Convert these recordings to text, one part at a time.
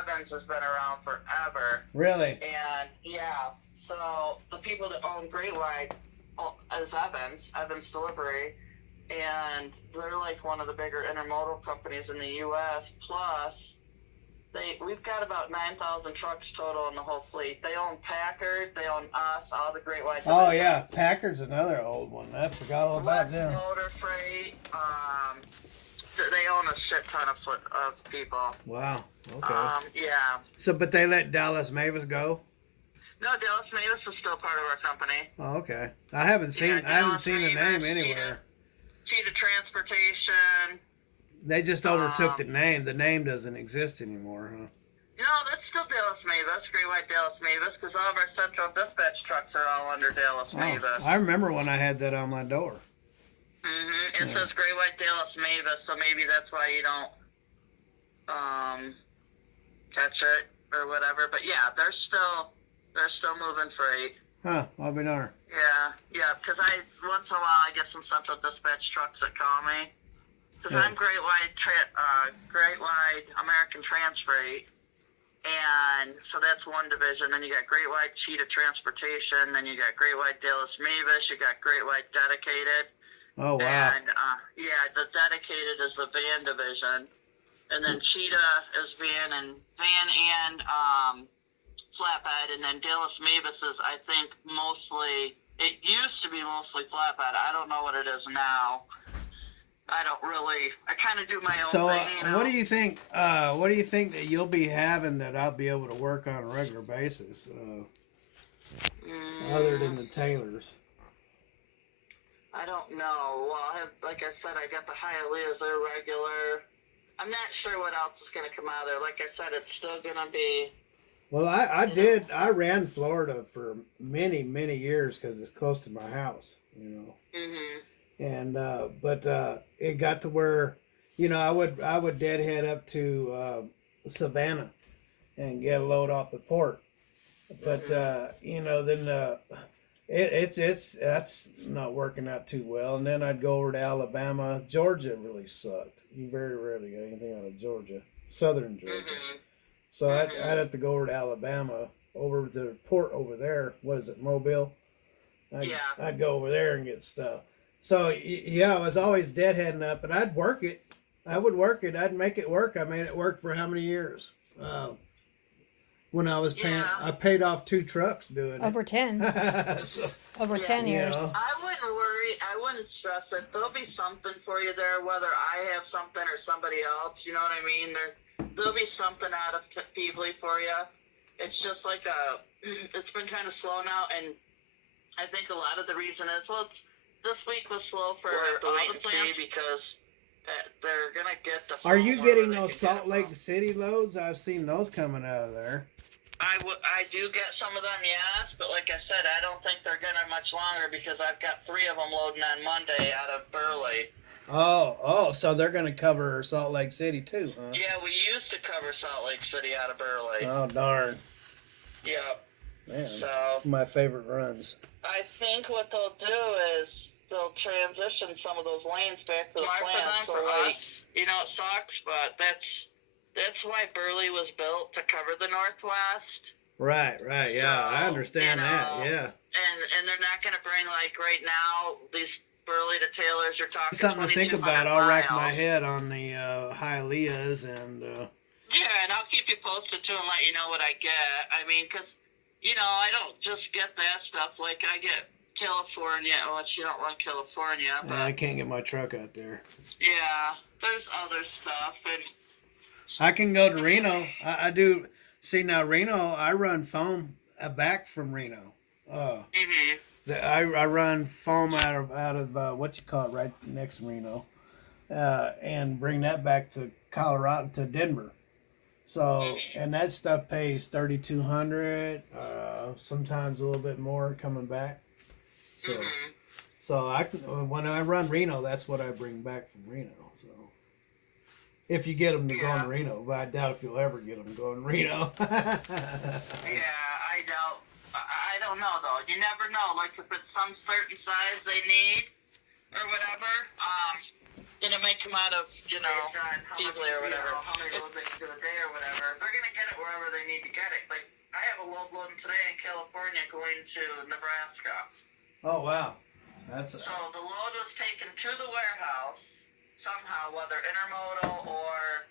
Evans has been around forever. Really? And yeah, so the people that own Great White is Evans Delivery, and they're like one of the bigger intermodal companies in the U.S. Plus, we've got about 9,000 trucks total in the whole fleet. They own Packard, they own us, all the Great White divisions. Oh yeah, Packard's another old one. I forgot all about West them. Motor Freight. They own a shit ton of people. Wow. Okay. Yeah. So, but they let Dallas Mavis go? No, Dallas Mavis is still part of our company. Oh, okay. I haven't seen the name anywhere. Cheetah Transportation. They just overtook the name. The name doesn't exist anymore, huh? No, that's still Dallas Mavis, Great White Dallas Mavis, because all of our central dispatch trucks are all under Dallas Mavis. I remember when I had that on my door. Mm-hmm. It says Great White Dallas Mavis, so maybe that's why you don't catch it or whatever. But yeah, they're still moving freight. Huh? I'll be darned. Yeah, because once in a while I get some central dispatch trucks that call me, because I'm Great White American Transfreight. And so that's one division. Then you got Great White Cheetah Transportation. Then you got Great White Dallas Mavis. You got Great White Dedicated. Oh, wow. And the Dedicated is the van division. And then Cheetah is van and flatbed. And then Dallas Mavis is, I think, it used to be mostly flatbed. I don't know what it is now. I kind of do my own thing, you know? What do you think? What do you think that you'll be having that I'll be able to work on a regular basis, other than the Taylors? I don't know. Well, like I said, I got the Hialeahs. They're regular. I'm not sure what else is going to come out of there. Like I said, it's still going to be. Well, I ran Florida for many, many years because it's close to my house, you know. Mm-hmm. And but it got to where, you know, I would deadhead up to Savannah and get a load off the port, but you know, then that's not working out too well. And then I'd go over to Alabama. Georgia really sucked. You very rarely get anything out of Georgia, southern Georgia. Mm-hmm. So I'd have to go over to Alabama, over to the port over there. What is it, Mobile? I'd go over there and get stuff. So, yeah, I was always deadheading up, and I'd work it. I would work it. I'd make it work. I made it work for how many years? When I was paying, I paid off 2 trucks doing it. Over 10. Over 10 years. You know. I wouldn't worry. I wouldn't stress it. There'll be something for you there, whether I have something or somebody else. You know what I mean? There'll be something out of Peebly for you. It's just like it's been kind of slow now, and I think a lot of the reason is, this week was slow for all the plants because they're going to get the... Are you getting those Salt Lake City loads? I've seen those coming out of there. I do get some of them, yes, but like I said, I don't think they're going to much longer because I've got 3 of them loading on Monday out of Burley. Oh, so they're going to cover Salt Lake City too, huh? Yeah, we used to cover Salt Lake City out of Burley. Oh, darn. Yep. Man, so my favorite runs. I think what they'll do is they'll transition some of those lanes back to the plants. So, like, you know, it sucks, but that's why Burley was built to cover the Northwest. Right, yeah, so, I understand that, yeah. And they're not going to bring, like, right now, these Burley to Taylors, you're talking something to think about. miles. I'll rack my head on the Hialeahs and... Yeah, and I'll keep you posted, too, and let you know what I get. I mean, because... You know, I don't just get that stuff. Like, I get California, unless you don't want California. But, I can't get my truck out there. Yeah, there's other stuff. And I can go to Reno. I do. See, now, Reno, I run foam back from Reno. I run foam out of what you call it, right next to Reno. And bring that back to Colorado, to Denver. So, and that stuff pays $3,200, sometimes a little bit more coming back. So, so when I run Reno, that's what I bring back from Reno. So, if you get them to go to Reno, but I doubt if you'll ever get them going to Reno. Yeah, I doubt. I don't know though. You never know. Like if it's some certain size they need or whatever. then it may come out of, you know, based on how much, Feebly or whatever. how many loads they can do a day or whatever. They're gonna get it wherever they need to get it. Like, I have a load loading today in California going to Nebraska. Oh wow, that's So the load was taken to the warehouse somehow, whether intermodal or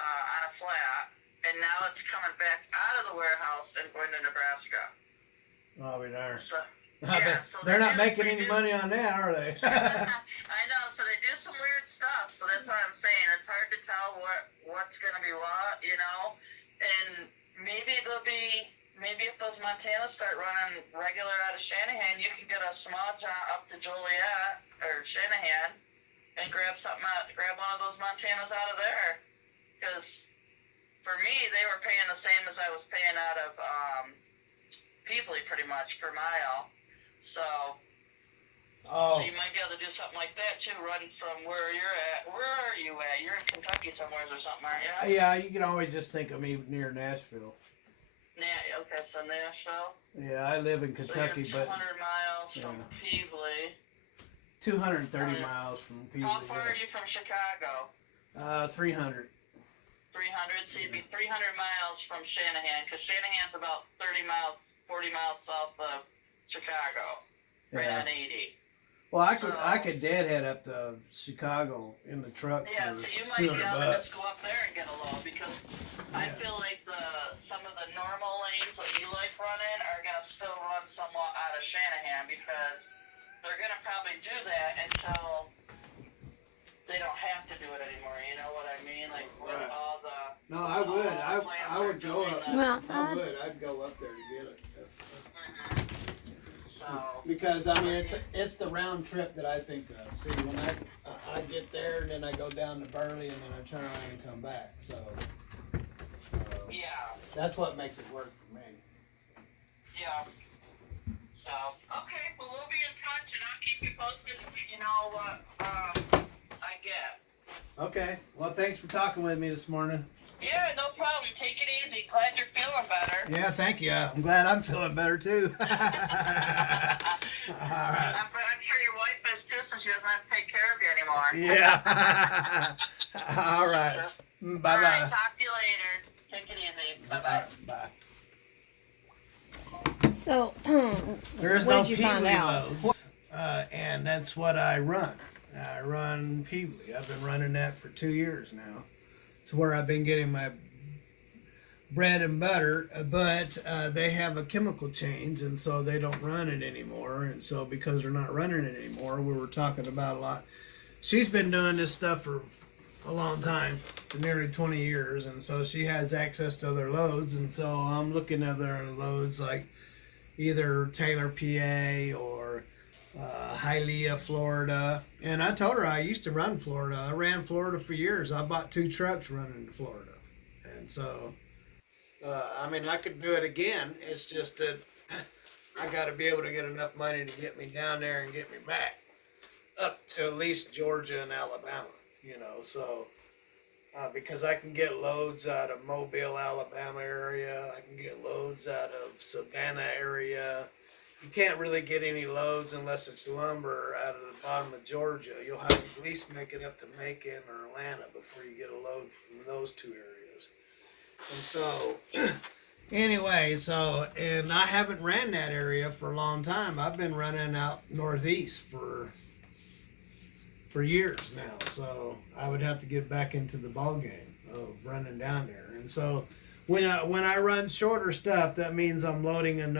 on a flat, and now it's coming back out of the warehouse and going to Nebraska. I'll be darned. So, I bet so they're not they making any do- money on that, are they? I know, so they do some weird stuff. So that's what I'm saying. It's hard to tell what's gonna be what, you know. And maybe if those Montanas start running regular out of Shanahan, you can get a small jaunt up to Joliet or Shanahan and grab one of those Montanas out of there. Because for me, they were paying the same as I was paying out of Peebly pretty much per mile. So you might be able to do something like that too, run from where you're at. Where are you at? You're in Kentucky somewhere or something, aren't you? Yeah, you can always just think of me near Nashville. Yeah, okay, so Nashville. Yeah, I live in Kentucky, so you're 200 but miles from Peebly. 230 miles from Peebly. How far are you from Chicago? 300. 300, so you'd be 300 miles from Shanahan, because Shanahan's about 40 miles south of Chicago, right Yeah. on 80. Well, I could deadhead up to Chicago in the truck Yeah, for so you might be able to $200. just go up there and get a load, because I feel like some of the normal lanes that you like running are going to still run somewhat out of Shanahan, because they're going to probably do that until they don't have to do it anymore, you know what I mean? Like, when Right. all the... No, I would. I would go up. You went outside? I would. I'd go up there to get it. So... Because I mean, it's the round trip that I think of. See, when I get there and then I go down to Burley and then I turn around and come back. So Yeah. that's what makes it work for me. Yeah. So, okay, well, we'll be in touch, and I'll keep you posted, you know, what I get. Okay. Well, thanks for talking with me this morning. Yeah, no problem. Take it easy. Glad you're feeling better. Yeah, thank you. I'm glad I'm feeling better too. All right. I'm sure your wife is too, so she doesn't have to take care of you anymore. Yeah. All right. Bye All bye. right, talk to you later. Take it easy. Bye-bye. Bye. So, There is what no did you find Peebly out? loads, and that's what I run. I run Peebly. I've been running that for 2 years now. It's where I've been getting my bread and butter, but they have a chemical change, and so they don't run it anymore. And so because they're not running it anymore, we were talking about a lot. She's been doing this stuff for a long time, for nearly 20 years, and so she has access to other loads, and so I'm looking at other loads like either Taylor, PA, or Hialeah, Florida. And I told her I used to run Florida. I ran Florida for years. I bought 2 trucks running to Florida. And so, I mean, I could do it again. It's just that I got to be able to get enough money to get me down there and get me back up to at least Georgia and Alabama, you know. So, because I can get loads out of Mobile, Alabama area. I can get loads out of Savannah area. You can't really get any loads unless it's lumber out of the bottom of Georgia. You'll have to at least make it up to Macon or Atlanta before you get a load from those 2 areas. And so, anyway, and I haven't ran that area for a long time. I've been running out northeast for years now. So I would have to get back into the ball game of running down there. And so when I run shorter stuff, that means I'm loading and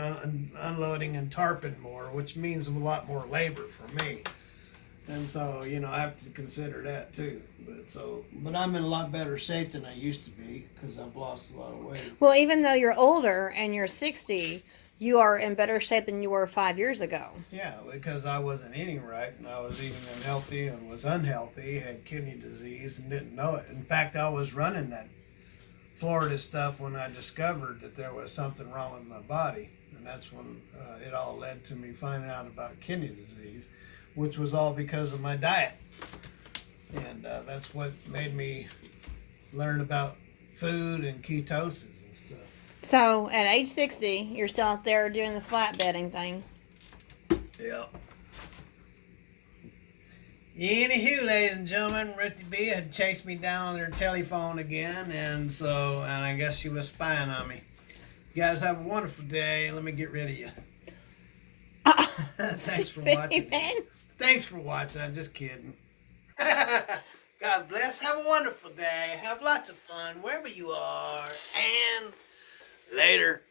unloading and tarping more, which means a lot more labor for me. And so, you know, I have to consider that too. But I'm in a lot better shape than I used to be because I've lost a lot of weight. Well, even though you're older and you're 60, you are in better shape than you were 5 years ago. Yeah, because I wasn't eating right, and I was eating unhealthy and was unhealthy, had kidney disease and didn't know it. In fact, I was running that Florida stuff when I discovered that there was something wrong with my body. And that's when it all led to me finding out about kidney disease, which was all because of my diet. And that's what made me learn about food and ketosis and stuff. So, at age 60, you're still out there doing the flatbedding thing. Yeah. Anywho, ladies and gentlemen, Ruthie B had chased me down on her telephone again, and I guess she was spying on me. You guys have a wonderful day. Let me get rid of you. Thanks for watching. Thanks for watching. I'm just kidding. God bless. Have a wonderful day. Have lots of fun wherever you are. And later.